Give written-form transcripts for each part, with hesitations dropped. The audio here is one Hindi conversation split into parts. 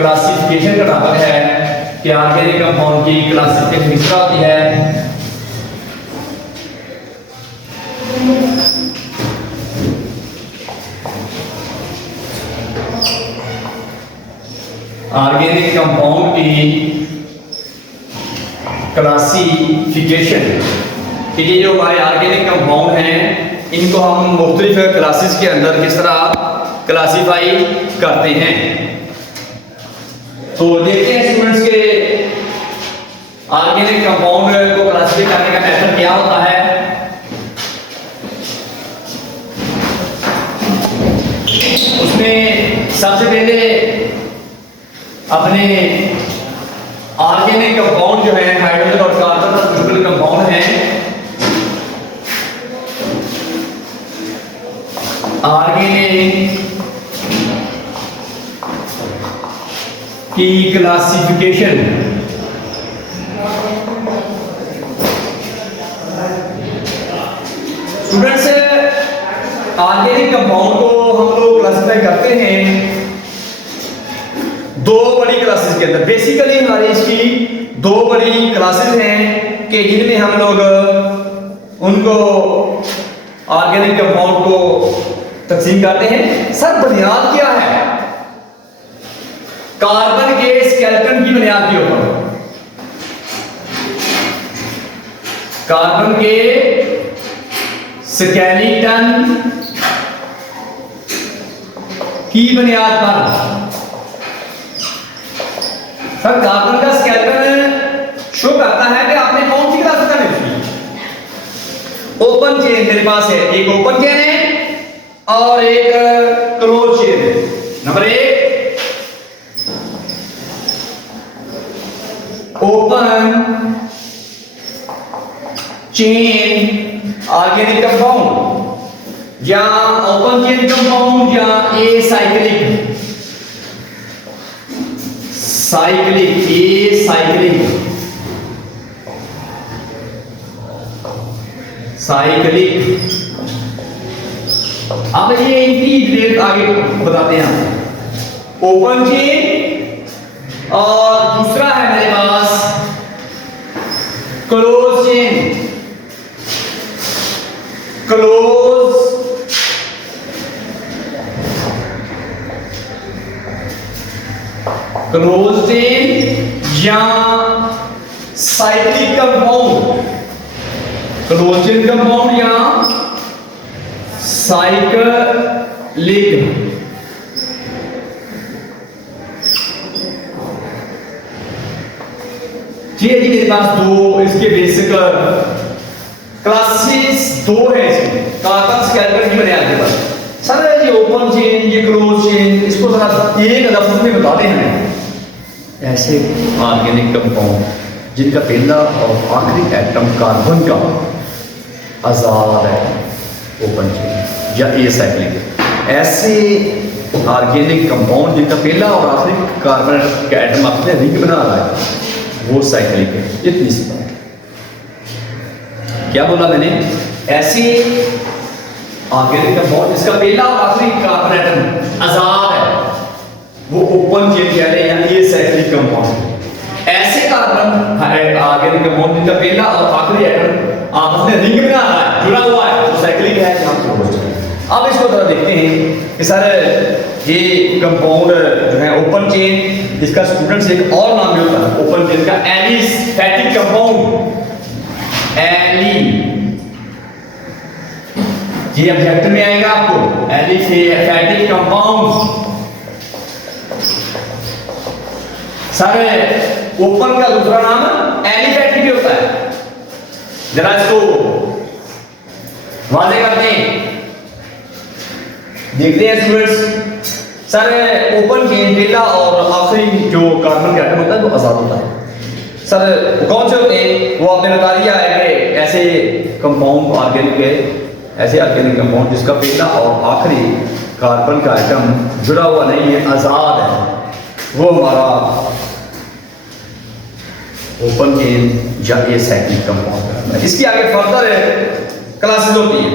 क्लासिफिकेशन का टॉपिक है कि ऑर्गेनिक कंपाउंड की क्लासिफिकेशन किस तरह होती है। ऑर्गेनिक कंपाउंड की क्लासिफिकेशन कि ये जो हमारे ऑर्गेनिक कंपाउंड हैं इनको हम मुख्तलिफ क्लासेस के अंदर किस तरह क्लासीफाई करते हैं। तो देखते हैं स्टूडेंट्स के ऑर्गेनिक कंपाउंड को क्लासीफाई करने का मेथड क्या होता है। उसमें सबसे पहले अपने ऑर्गेनिक कंपाउंड जो है हाइड्रोजन और कार्बन का न्यूट्रल कंपाउंड है, ऑर्गेनिक की क्लासिफिकेशन स्टूडेंट्स ऑर्गेनिक कंपाउंड को हम लोग क्लासिफाई करते हैं दो बड़ी क्लासेस के अंदर। बेसिकली हमारी इसकी दो बड़ी क्लासेस हैं कि जिनमें हम लोग उनको ऑर्गेनिक कंपाउंड को तकसीम करते हैं। सर बुनियाद क्या है? कार्बन के स्केलेटन की बुनियाद के ऊपर, कार्बन के स्केलेटन की बुनियाद पर। सर कार्बन का स्केलेटन शो करता है कि आपने कौन सी क्लास करनी थी। ओपन चेन मेरे पास है, एक ओपन चेन है और एक क्लोज चेन है। नंबर एक ओपन चेन ऑर्गेनिक कंपाउंड या ओपन चेन कंपाउंड या ए साइक्लिक अब ये इनकी डिटेल आगे बताते हैं। ओपन चेन और दूसरा है मेरे पास क्लोज चेन। क्लोज चेन या cyclic compound, close chain compound या साइक्लिक। जी मेरे पास दो इसके बेसिक क्लासेस दो है इसमें कार्बन स्केलेटन की बुनियाद पर। सर ये ओपन चेन ये क्लोज चेन इसको जरा एक लफ्ज में बता दें हमें। ऐसे ऑर्गेनिक कंपाउंड जिनका पहला और आखिरी एटम कार्बन का आजाद है, ओपन चेन या ए साइक्लिक। ऐसे ऑर्गेनिक कंपाउंड जिनका पहला और आखिरी कार्बन का एटम अपने रिंग बना रहा है वो साइक्लिक है। इतनी सी बात। क्या बोला मैंने? ऐसे ऑर्गेनिक कंपाउंड जिसका पहला और आखिरी कार्बन एटम आजाद है वो ओपन चेन कह रहे हैं या ए साइक्लिक कंपाउंड। ऐसे कार्बन ऑर्गेनिक कंपाउंड जिनका पहला और आखिरी एटम आपस में रिंग बना रहा है, जुड़ा हुआ है, वो साइक्लिक है। अब इसको थोड़ा देखते हैं कि सर ये कंपाउंड जो है ओपन चेन, इसका स्टूडेंट्स एक और नाम भी होता है ओपन चेन का एलिफैटिक कंपाउंड। ये ऑब्जेक्ट में आएगा आपको एलिफैटिक कंपाउंड। सर ओपन का दूसरा नाम एलिफैटिक भी होता है। जरा इसको वाजे करते हैं, देखते हैं स्टूडेंट्स। सर ओपन चेन पहला और आखिरी जो कार्बन का एटम होता है वो आजाद होता है। सर कौन से होते हैं? वो आपने बता दिया है कि ऐसे कंपाउंड ऑर्गेनिक है, ऐसे ऑर्गेनिक कंपाउंड जिसका पहला और आखिरी कार्बन का एटम जुड़ा हुआ नहीं है, आजाद है, वो हमारा ओपन चेन या ए साइक्लिक कंपाउंड है। इसकी आगे फर्दर क्लासेस होती है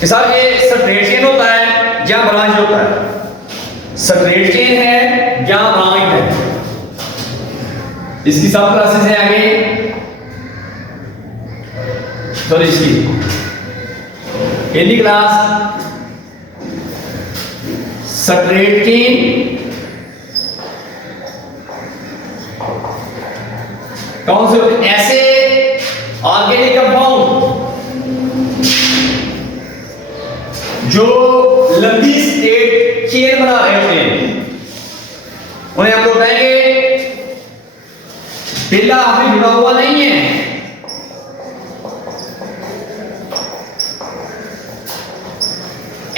कि सर ये स्ट्रेट चेन होता है या ब्रांच होता है। स्ट्रेट चेन है इसकी सब क्लासेस हैं आगे, सॉरी इसकी पहली क्लास स्ट्रेट चेन, कौन से होते ऐसे ऑर्गेनिक कंपाउंड जो लंबी स्ट्रेट चेन बना रहे होते हैं, उन्हें हम लोग कहेंगे पहला आखिरी जुड़ा हुआ नहीं है,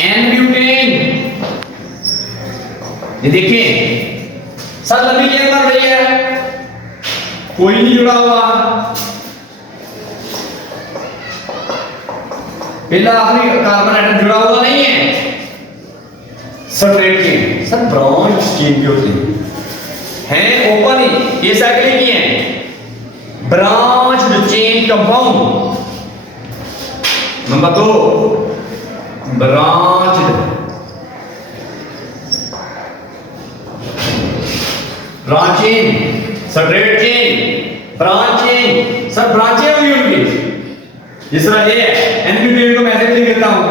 एन-ब्यूटेन। ये देखिए सर लंबी चेन बन रही है, कोई नहीं जुड़ा हुआ, पहला आखिरी कार्बन एटम जुड़ा हुआ नहीं है, straight chain. Sir branch chain की होती है ओपन ही, ये साइक्लिक ही है, branch chain compound. Number 2 branch chain, straight chain, branch chain. Sir ब्रांचें होगी उनकी, जिस तरह ये है, एन-ब्यूटेन को मैं ऐसे लिख देता हूं,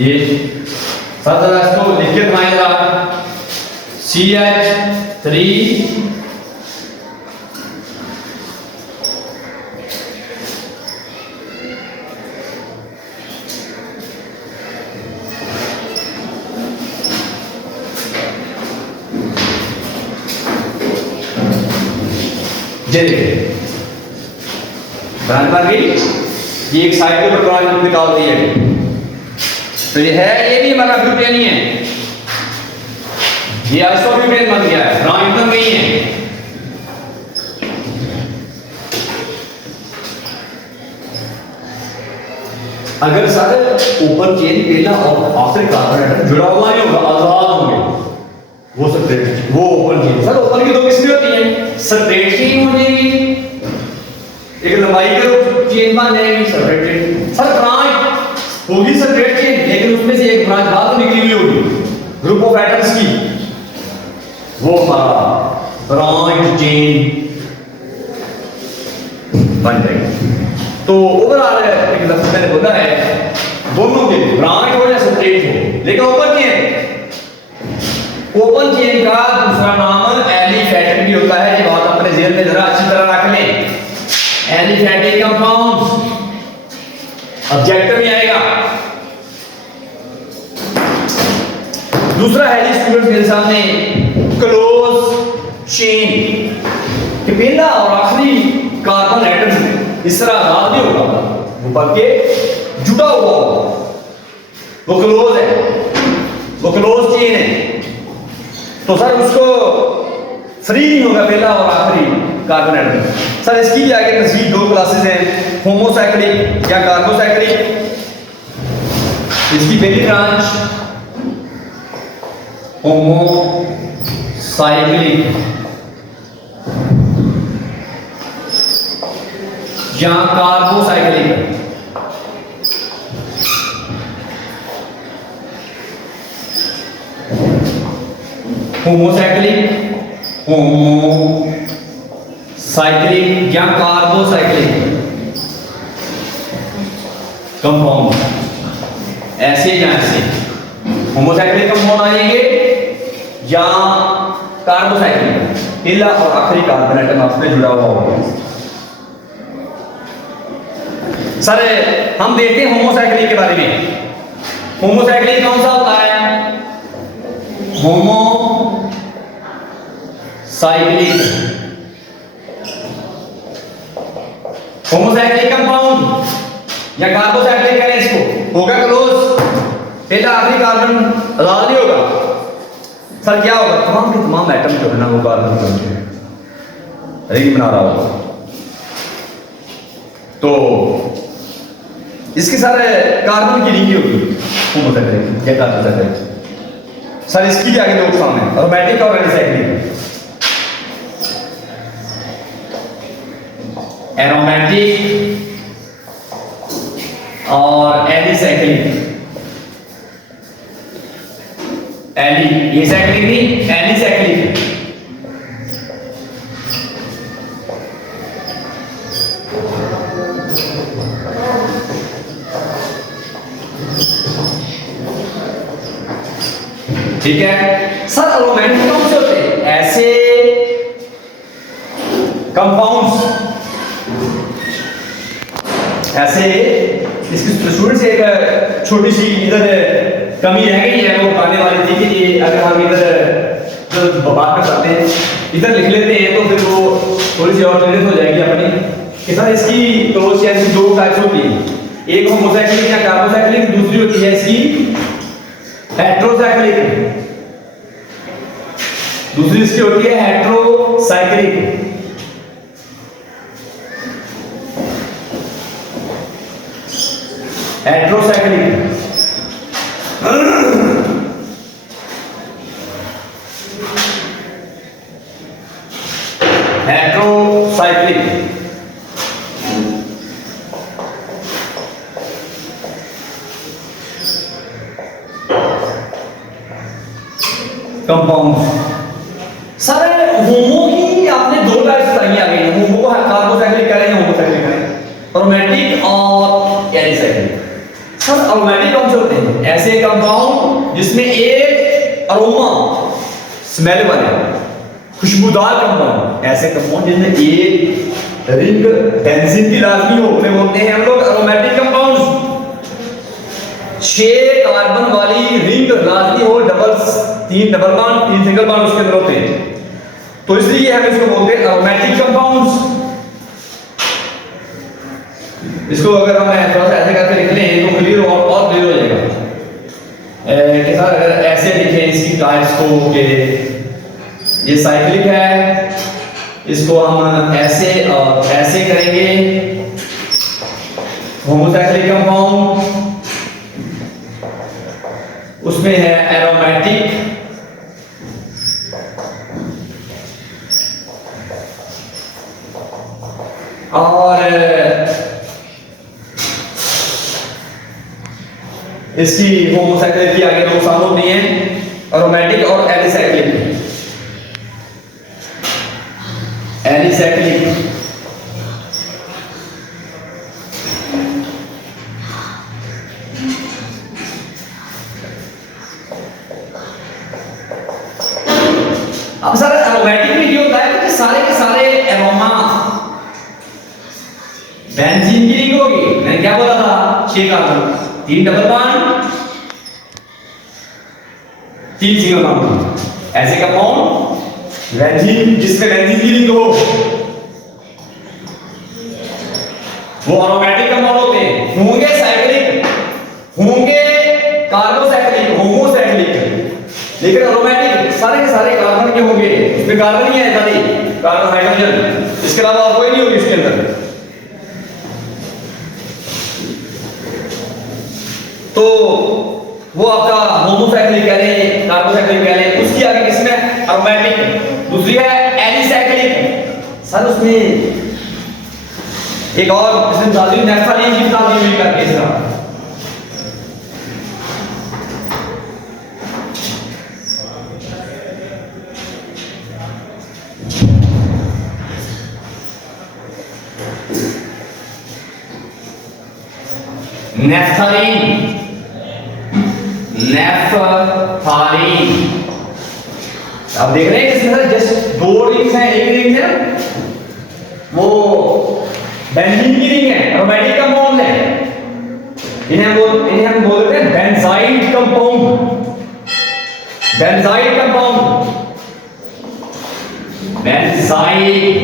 ये सर जरा इसको लिख के दिखाएगा, CH3 ब्रांच बन गई, ये एक साइड पे ब्रांच निकाल दी है, तो ये है, ये भी हमारा ब्यूटेन ही है, ये आइसोब्यूटेन बन गया है, ब्रांच बन गई है। अगर सारे ऊपर चेन पहला और आखिरी कार्बन एटम जुड़ा हुआ नहीं होगा, आजाद होंगे, वो स्ट्रेट, वो ओपन चेन। सर ओपन की दो किस्में होती हैं, स्ट्रेट चेन हो जाएगी, एक लंबाई के चेन बन जाएगी स्ट्रेट चेन। सर ब्रांच होगी स्ट्रेट चेन, लेकिन उसमें से एक ब्रांच बाहर तो निकली हुई होगी ग्रुप ऑफ एटम्स की, वो हमारा ब्रांच चेन बन जाएगी। तो ओवरऑल एक लफ्ज मैंने बोला है, दोनों के ब्रांच हो या स्ट्रेट हो, लेकिन ओपन चेन का दूसरा नाम एलिफैटिक भी होता है। ये बात अपने जेहन में जरा अच्छी तरह रख लें, एलिफैटिक कंपाउंड्स ऑब्जेक्टिव में आएगा। दूसरा है जी स्टूडेंट्स मेरे सामने क्लोज चेन, कि पहला और आखिरी कार्बन एटम इस तरह आजाद नहीं होगा, वो बल्कि जुड़ा हुआ होगा, वो क्लोज है, वो क्लोज चेन है। तो सर उसको फ्री नहीं होगा पहला और आखिरी कार्बन एटम। सर इसकी भी आगे मज़ीद 2 क्लासेस हैं, होमोसाइक्लिक या कार्बोसाइक्लिक। इसकी पहली ब्रांच होमोसाइक्लिक या कार्बोसाइक्लिक। होमोसाइक्लिक, होमोसाइक्लिक या कार्बोसाइक्लिक कंपाउंड, ऐसे या ऐसे होमोसाइक्लिक कंपाउंड आएंगे या कार्बोसाइक्लिक, पहला और आखिरी कार्बन एटम आपसे जुड़ा हुआ होगा। सर हम देखते हैं होमोसाइक्लिक के बारे में। होमोसाइक्लिक कौन सा होता है? होमोसाइक्लिक, होमोसाइक्लिक कंपाउंड या कार्बोसाइक्लिक करें इसको, होगा क्लोज, पहला आखिरी कार्बन आजाद नहीं होगा। सर क्या होगा? तमाम के तमाम एटम जो है ना वो कार्बन बनते हैं, रिंग बना रहा होगा। तो इसके सारे कार्बन की रिंग होगी होमोसाइक्लिक या कार्बोसाइक्लिक। सर इसकी भी आगे 2 फॉर्म है, एरोमेटिक और एलिसाइक्लिक। एरोमेटिक और एलिसाइक्लिक। ये साइक्लिक नहीं, एलिसाइक्लिक। ठीक है सर, एरोमेटिक कौन से होते हैं? ऐसे कंपाउंड्स, ऐसे इसकी स्टूडेंट्स एक छोटी सी इधर कमी रह गई है, वो बताने वाली थी कि ये अगर हम इधर जो बात कर सकते हैं इधर लिख लेते हैं तो फिर वो थोड़ी सी और क्लियर हो जाएगी अपनी कि सर इसकी क्लोज ऐसी दो टाइप्स होती है, एक होमोसाइक्लिक या कार्बोसाइक्लिक, दूसरी होती है इसकी हेटेरोसाइक्लिक, दूसरी इसकी होती है heterocyclic. Heterocyclic heterocyclic compound. Sir homo की आपने दो टाइप्स बताई आ गई, होमो कार्बोसाइक्लिक कह रहे हैं, होमोसाइक्लिक कह रहे हैं, एरोमेटिक और एलिसाइक्लिक। सर एरोमेटिक कौन से होते हैं? ऐसे कंपाउंड जिसमें एक अरोमा स्मेल वाले खुशबूदार कंपाउंड, ऐसे कंपाउंड जिनमें एक रिंग बेंजीन की लाजमी हो, उन्हें बोलते हैं हम लोग एरोमेटिक कंपाउंड्स। 6 कार्बन वाली रिंग लाजमी हो, तीन डबल बॉन्ड 3 सिंगल बॉन्ड उसके अंदर होते हैं, तो इसलिए हम इसको बोलते हैं एरोमेटिक कंपाउंड्स। इसको अगर हम थोड़ा सा ऐसे करके लिख लें तो क्लियर और क्लियर हो जाएगा कि सर अगर ऐसे लिखें इसकी टाइप्स को कि ये साइक्लिक है, इसको हम ऐसे और ऐसे करेंगे, होमोसाइक्लिक कंपाउंड, उसमें है एरोमेटिक, और इसकी होमोसाइक्लिक की आगे दो साम होती हैं, एरोमेटिक और एलिसाइक्लिक। एलिसाइक्लिक अब सर एरोमेटिक में ये होता है कि सारे के सारे एरोमा बेंजीन की रिंग होगी, मैंने क्या बोला था 6 carbon 3 double bond 3 single bond, ऐसे कंपाउंड बेंजीन जिसमें बेंजीन की रिंग हो वो एरोमेटिक कंपाउंड होते हैं। होंगे साइक्लिक, होंगे कार्बोसाइक्लिक, होमोसाइक्लिक, लेकिन एरोमेटिक सारे के सारे कार्बन के होंगे, इसमें कार्बन ही है खाली, कार्बन हाइड्रोजन, इसके अलावा और कोई नहीं होगी इसके अंदर। तो वो आपका होमोसाइक्लिक कह रहे हैं, कार्बोसाइक्लिक कह रहे हैं, उसकी आगे किसमें एरोमेटिक, दूसरी है एलिसाइक्लिक। सर उसमें एक और इसमें दादी नेफ्थालीन की दादी हुई करके इस तरह नेफ्थालीन, नेफ्थालीन। अब देख रहे हैं इसमें जस्ट 2 रिंग्स हैं, एक रिंग है वो बेंजीन की रिंग है, एरोमेटिक कंपाउंड है, इन्हें हम बोलते हैं बेंजाइड कंपाउंड, बेंजाइड कंपाउंड, बेंजाइड,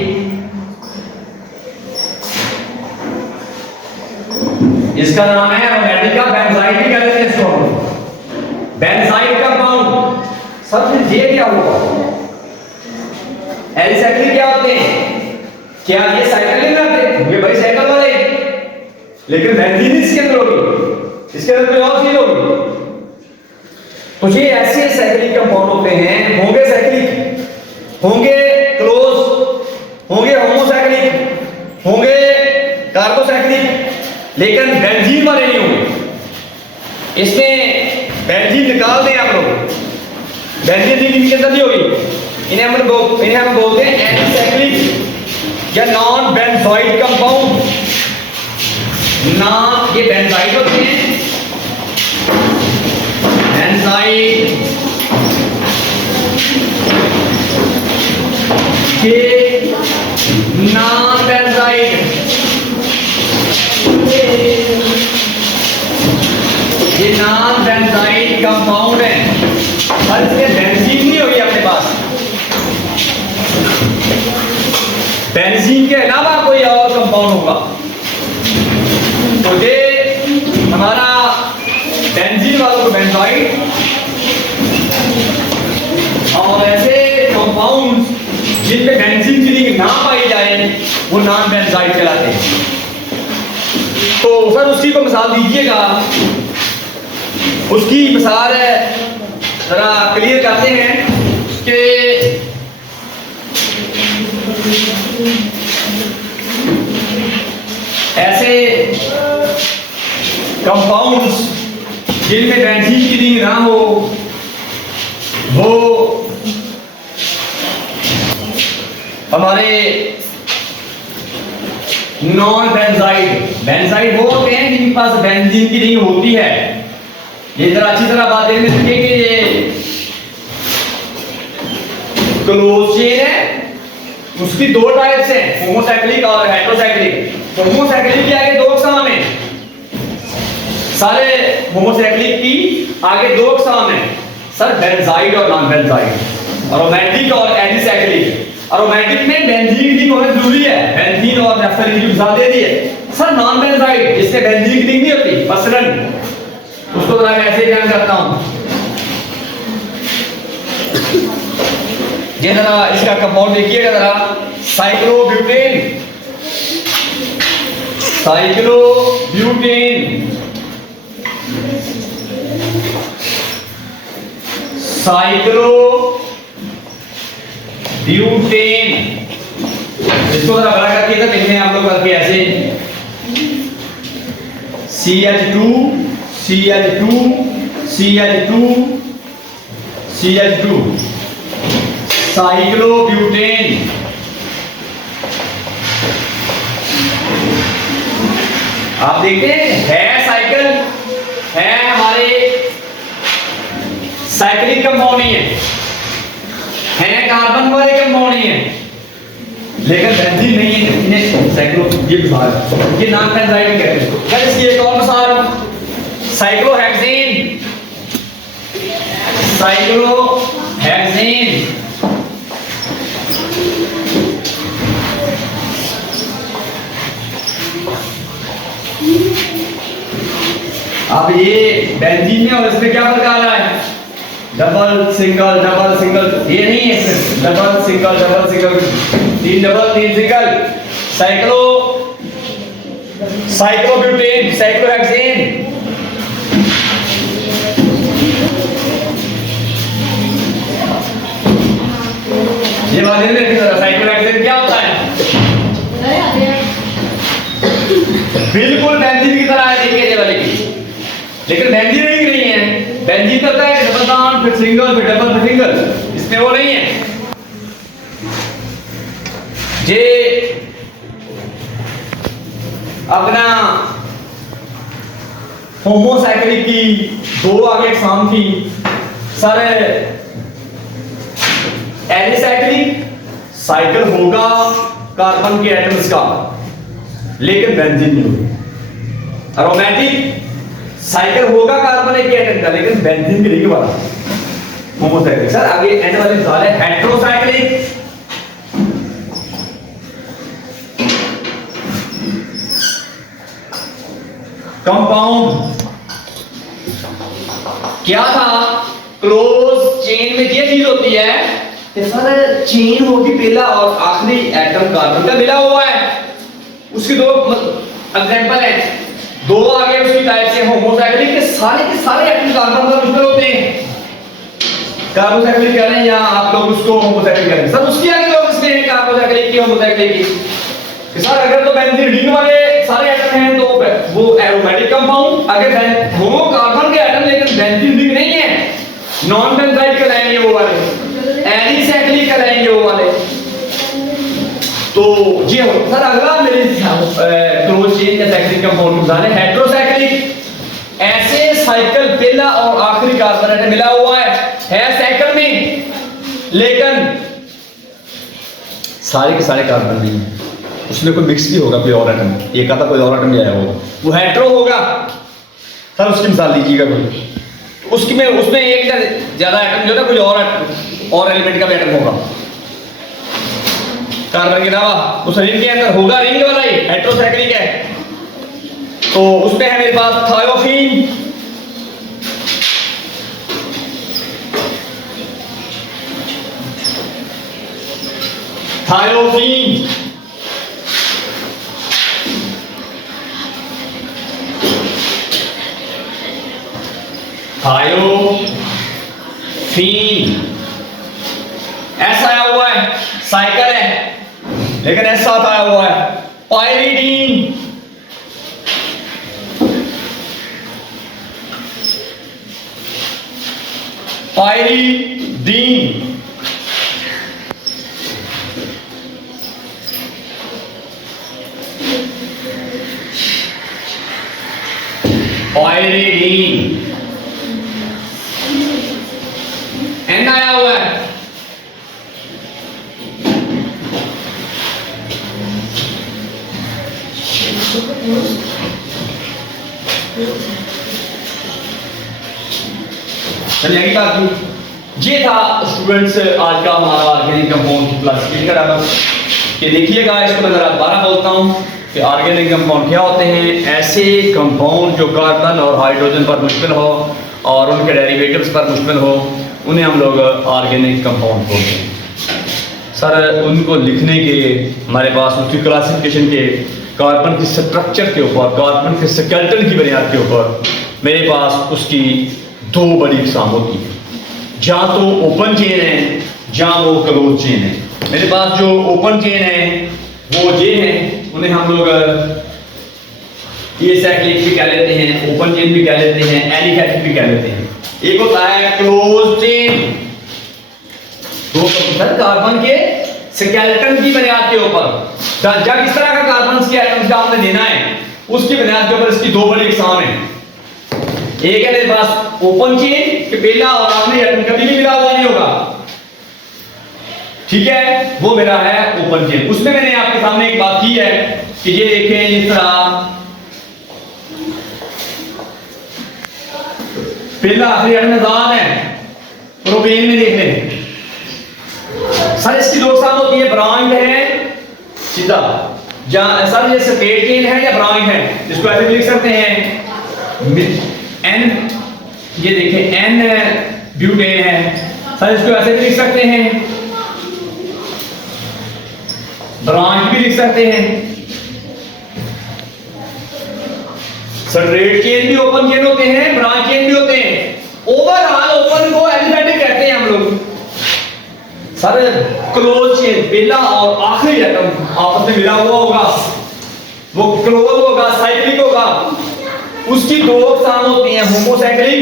इसका नाम है एरोमेटिक का, बेंजाइड भी कहते हैं इसको, बेंजाइड कंपाउंड। सब फिर ये क्या हुआ? एलिसाइक्लिक क्या होते हैं? क्या ये साइक्लिक में आते हैं? ये भाई साइकिल वाले, लेकिन बेंजीन इसके अंदर होगी, इसके अंदर कोई और चीज होगी। तो ये ऐसे साइक्लिक कंपाउंड होते हैं, होंगे साइक्लिक, होंगे क्लोज, होंगे होमोसाइक्लिक, होंगे कार्बोसाइक्लिक, लेकिन बेंजीन वाले नहीं होंगे। इसमें बेंजीन निकाल दें आप लोग, बेंजीन रिंग के अंदर नहीं होगी। इन्हें हम बोलते हैं एनिसाइक्लिक या नॉन बेंजोइड कंपाउंड। नाम ये बेंजाइड होते हैं, बेंजाइड के नॉन बेंजाइड, ये नॉन बेंजाइड कंपाउंड है और इसमें बेंजीन नहीं होगी अपने पास। बेंजीन के अलावा कोई और कंपाउंड होगा तो ये हमारा बेंजीन वालों को बेंजोइड, और ऐसे कंपाउंड जिनमें बेंजीन की रिंग ना पाई जाए वो नॉन बेंजोइड कहलाते हैं। तो सर उसकी को मिसाल दीजिएगा, उसकी मिसाल है जरा क्लियर करते हैं कि ऐसे कंपाउंड्स जिनमें बेंजीन की रिंग ना हो वो हमारे नॉन बेंजाइड। बेंजाइड वो होते हैं जिनके पास बेंजीन की रिंग होती है। ये जरा अच्छी तरह बात देखने सीखेंगे, ये क्लोज चेन है, उसकी दो टाइप्स हैं, होमोसाइक्लिक और हेटेरोसाइक्लिक। होमोसाइक्लिक के आगे दो अक़साम हैं, सारे होमोसाइक्लिक की आगे दो अक़साम हैं सर, बेंजाइड और नॉन बेंजाइड। अरोमैटिक और एंटीसाइक्लिक। अरोमैटिक में बेंजीन की होना जरूरी है, बेंजीन और नैफ्थलीन की मिसाल दे दी है। सर नॉन बेंजाइड जिससे बेंजीन की रिंग नहीं होती, मसलन उसको जरा मैं ऐसे ध्यान करता हूं, ये जरा इसका कंपाउंड देखिएगा जरा, साइक्लोब्यूटेन। साइक्लोब्यूटेन, साइक्लोब्यूटेन, इसको जरा बड़ा करके तो देखते हैं आप लोग करके ऐसे, CH2 CH2 CH2 CH2 cyclobutane. आप देखते हैं है साइकिल है, हमारे साइक्लिक कंपाउंड नहीं है कार्बन वाले कंपाउंड नहीं है, लेकिन बेंजीन नहीं है, इन्हें साइक्लो ये मिसाल, ये नॉन बेंजाइड कहते हैं। क्या इसकी एक और मिसाल, साइक्लोहेक्सेन। साइक्लोहेक्सेन अब ये बेंजीन में और इसमें क्या फर्क आ रहा है, डबल सिंगल, ये नहीं है डबल सिंगल, तीन डबल तीन सिंगल। साइक्लोब्यूटेन, साइक्लोहेक्सेन, ये बात ध्यान रखिएगा। साइक्लोहेक्सेन क्या होता है, बिल्कुल बेंजीन की तरह है, देखिए ये वाले की, लेकिन बेंजीन रिंग नहीं है। बेंजीन करता है डबल बॉन्ड फिर सिंगल फिर डबल फिर सिंगल, इसमें वो नहीं है। ये अपना होमोसाइक्लिक की दो आगे अक़साम थी सर, एलिसाइक्लिक साइकिल होगा कार्बन के एटम्स का लेकिन बेंजीन नहीं होगा। एरोमेटिक साइकिल होगा कार्बन के एटम का लेकिन बेंजीन की रिंग वाला होमोसाइक्लिक। सर आगे एन वाली मिसाल है हेटेरोसाइक्लिक। कंपाउंड क्या था, क्लोज चेन में ये चीज होती है कि सर चेन होगी पहला और आखिरी एटम कार्बन का मिला हुआ है। उसके दो एग्जांपल है, दो आगे उसकी टाइप से होमोसाइक्लिक के सारे एटम कार्बन का मिलकर होते हैं, कार्बोसाइक्लिक कह रहे हैं या आप लोग उसको होमोसाइक्लिक कह रहे हैं। सर उसकी आगे लोग इसमें है कार्बोसाइक्लिक की, होमोसाइक्लिक की। सर अगर तो बेंजीन रिंग वाले सारे एटम हैं तो वो एरोमेटिक कंपाउंड, अगर वो कार्बन के एटम लेकिन बेंजीन रिंग नहीं है, नॉन बेंजाइड कहलाएंगे वो। वो वाले, एलिसाइक्लिक कहलाएंगे वो वाले। तो ये हो सर अगला मेरे क्लोज चेन का साइक्लिक कंपाउंड मिसाल है हेटेरोसाइक्लिक। ऐसे साइकिल पहला और आखिरी कार्बन एटम मिला हुआ है साइकिल में, लेकिन सारे के सारे कार्बन नहीं है, उसमें कोई मिक्स भी होगा, कोई और एटम एक आधा कोई और एटम भी आया होगा, वो हेटेरो होगा। सर उसकी मिसाल लीजिएगा कोई, उसकी में उसमें एक ज्यादा एटम जो है कोई और एलिमेंट का भी एटम होगा कार्बन के अलावा, उस रिंग के अंदर होगा, रिंग वाला ही हेटेरोसाइक्लिक है। तो उसमें है मेरे पास थायोफीन, थायोफीन, थायोफीन ऐसा आया हुआ है, साइकिल है लेकिन ऐसा आया हुआ है। पायरीडीन, पायरीडीन, पायरीडीन एन आया हुआ है। चलिए अगली बात की, ये था स्टूडेंट्स आज का हमारा ऑर्गेनिक कंपाउंड क्लासिफिकेशन। कि देखिएगा, इसको मैं जरा दोबारा बोलता हूँ कि ऑर्गेनिक कंपाउंड क्या होते हैं। ऐसे कंपाउंड जो कार्बन और हाइड्रोजन पर मुश्तमिल हो और उनके डेरिवेटिव्स पर मुश्तमिल हो, उन्हें हम लोग ऑर्गेनिक कंपाउंड बोलते हैं। सर उनको लिखने के हमारे पास उसकी क्लासिफिकेशन के कार्बन की स्ट्रक्चर के ऊपर, कार्बन के स्केलेटन की बुनियाद के ऊपर मेरे पास उसकी दो बड़ी इकसाम होती है, जहाँ तो ओपन चेन है, जहाँ वो क्लोज चेन है। मेरे पास जो ओपन चेन है वो ये है, उन्हें हम लोग ये साइक्लिक भी कह लेते हैं, ओपन चेन भी कह लेते हैं, एलिफैटिक भी कह लेते हैं। एक होता है क्लोज चेन, दो कार्बन के स्केलेटन की बुनियाद के ऊपर, जब इस तरह का कार्बन के एटम्स का आपने लेना है उसकी बुनियाद के ऊपर इसकी दो बड़ी इकसाम है। एक है मेरे पास ओपन चेन कि पहला और आखिरी एटम कभी भी मिला हुआ नहीं होगा, ठीक है, वो मेरा है ओपन चेन। उसमें मैंने आपके सामने एक बात की है कि ये देखें इस तरह पहला आखिरी एटम आजाद है, प्रोपेन में देख लें सर इसकी दो इकसाम होती है, ब्रांच है सीधा, जहां सर ये स्ट्रेट चेन है या ब्रांच है, इसको ऐसे भी लिख सकते हैं एन, ये देखें एन ब्यूटेन है सर, इसको ऐसे भी लिख सकते हैं, ब्रांच भी लिख सकते हैं। स्ट्रेट चेन भी ओपन चेन होते हैं, ब्रांच चेन भी होते हैं। ओवरऑल ओपन को एलिफैटिक कहते हैं हम लोग। सर क्लोज चेन पहला और आखिरी एटम आपस में मिला हुआ होगा, वो क्लोज होगा, साइक्लिक होगा, उसकी दो इकसाम होती हैं, होमोसाइक्लिक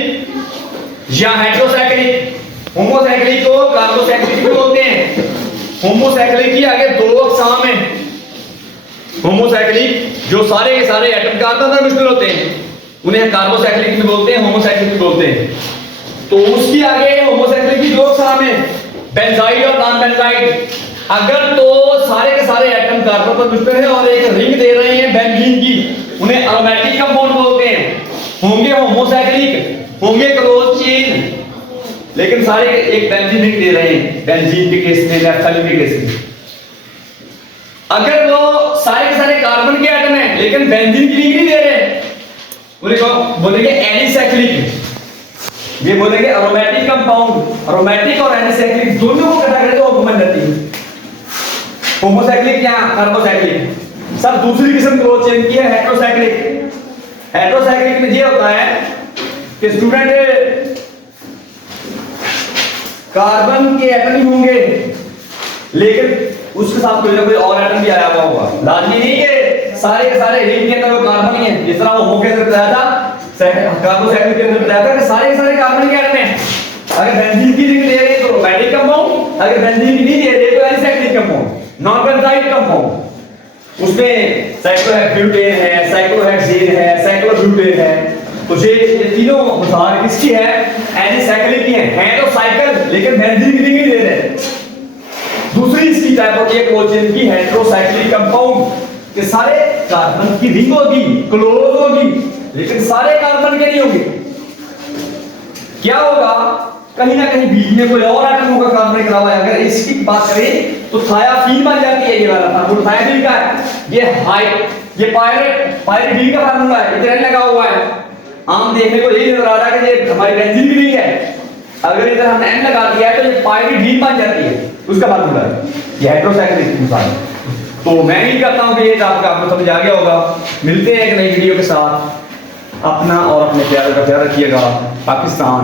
या हेटेरोसाइक्लिक। होमोसाइक्लिक को कार्बोसाइक्लिक भी बोलते हैं। होमोसाइक्लिक की आगे दो इकसाम है, होमोसाइक्लिक जो सारे के सारे एटम कार्बन पर मुश्तमिल होते हैं उन्हें कार्बोसाइक्लिक भी बोलते हैं, होमोसाइक्लिक भी बोलते हैं। तो उसकी आगे होमोसाइक्लिक की दो इकसाम है, बेंजाइड और नॉन बेंजाइड। अगर तो सारे के सारे एटम कार्बन पर मुश्तमिल है और एक रिंग दे रहे हैं बेंजीन की, उन्हें एरोमेटिक कंपाउंड बोलते हैं। होंगे होमोसाइक्लिक, होंगे क्लोज चेन, लेकिन सारे एक बेंजीन रिंग दे रहे हैं, बेंजीन के केस में, नैप्थलीन के केस में। अगर वो सारे के सारे कार्बन के एटम हैं लेकिन बेंजीन की रिंग नहीं दे रहे, उन्हें बोलेंगे एलिसाइक्लिक, ये बोलेंगे एरोमेटिक कंपाउंड। एरोमेटिक और एलिसाइक्लिक दोनों को कैटेगरी दो घूमन जाती है, होमोसाइक्लिक या कार्बोसाइक्लिक। सर दूसरी किस्म क्लोज चेन की है हेटेरोसाइक्लिक। हेटेरोसाइक्लिक में ये होता है कि स्टूडेंट कार्बन के एटम ही होंगे लेकिन उसके साथ कोई ना कोई और एटम भी आया हुआ होगा। लाजमी नहीं कि सारे के सारे रिंग के अंदर वो कार्बन ही है, जिस तरह वो होमो के अंदर बताया था, कार्बोसाइक्लिक के अंदर बताया था कि सारे के सारे कार्बन के एटम हैं। अगर बेंजीन की रिंग ले रहे हैं तो अगर बेंजीन नहीं दे रहे तो alicyclic compound, non benzyl compound, उसमें साइक्लोहेक्सेन है, साइक्लोहेक्सेन है, साइक्लोब्यूटेन है, तो ये तीनों मिसाल किसकी है? एलिसाइक्लिक की है तो साइकिल, लेकिन बेंजीन की नहीं दे रहे। दूसरी इसकी टाइप होती है कोचिन की हेटेरोसाइक्लिक कंपाउंड, के सारे कार्बन की रिंग होगी, क्लोज होगी, लेकिन सारे कार्बन के नहीं होंगे। क्या होगा? कहीं ना कहीं बीच में कोई और एटम होगा कार्बन के अलावा। अगर इसकी बात करें तो थायाफीन बन जाती है, ये वाला फार्मूला थायाफीन का है। ये पायरिडीन का फार्मूला है, इधर लगा हुआ है। आम देखने को यही नजर आ रहा है कि ये हमारी बेंजीन की रिंग है। अगर इधर हम एन लगा दिया है तो ये पायरिडीन बन जाती है, उसका फार्मूला है। ये हेटेरोसाइक्लिक मिसाल है। तो मैं भी कहता हूं कि ये आपको समझ आ गया होगा। मिलते हैं एक नई वीडियो के साथ। अपना और अपने प्यारे का ख्याल रखिएगा। पाकिस्तान।